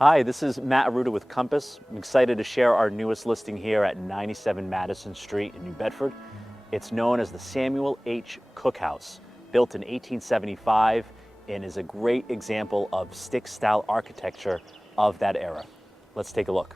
Hi, this is Matt Aruda with Compass. I'm excited to share our newest listing here at 97 Madison Street in New Bedford. It's known as the Samuel H. Cookhouse, built in 1875, and is a great example of stick-style architecture of that era. Let's take a look.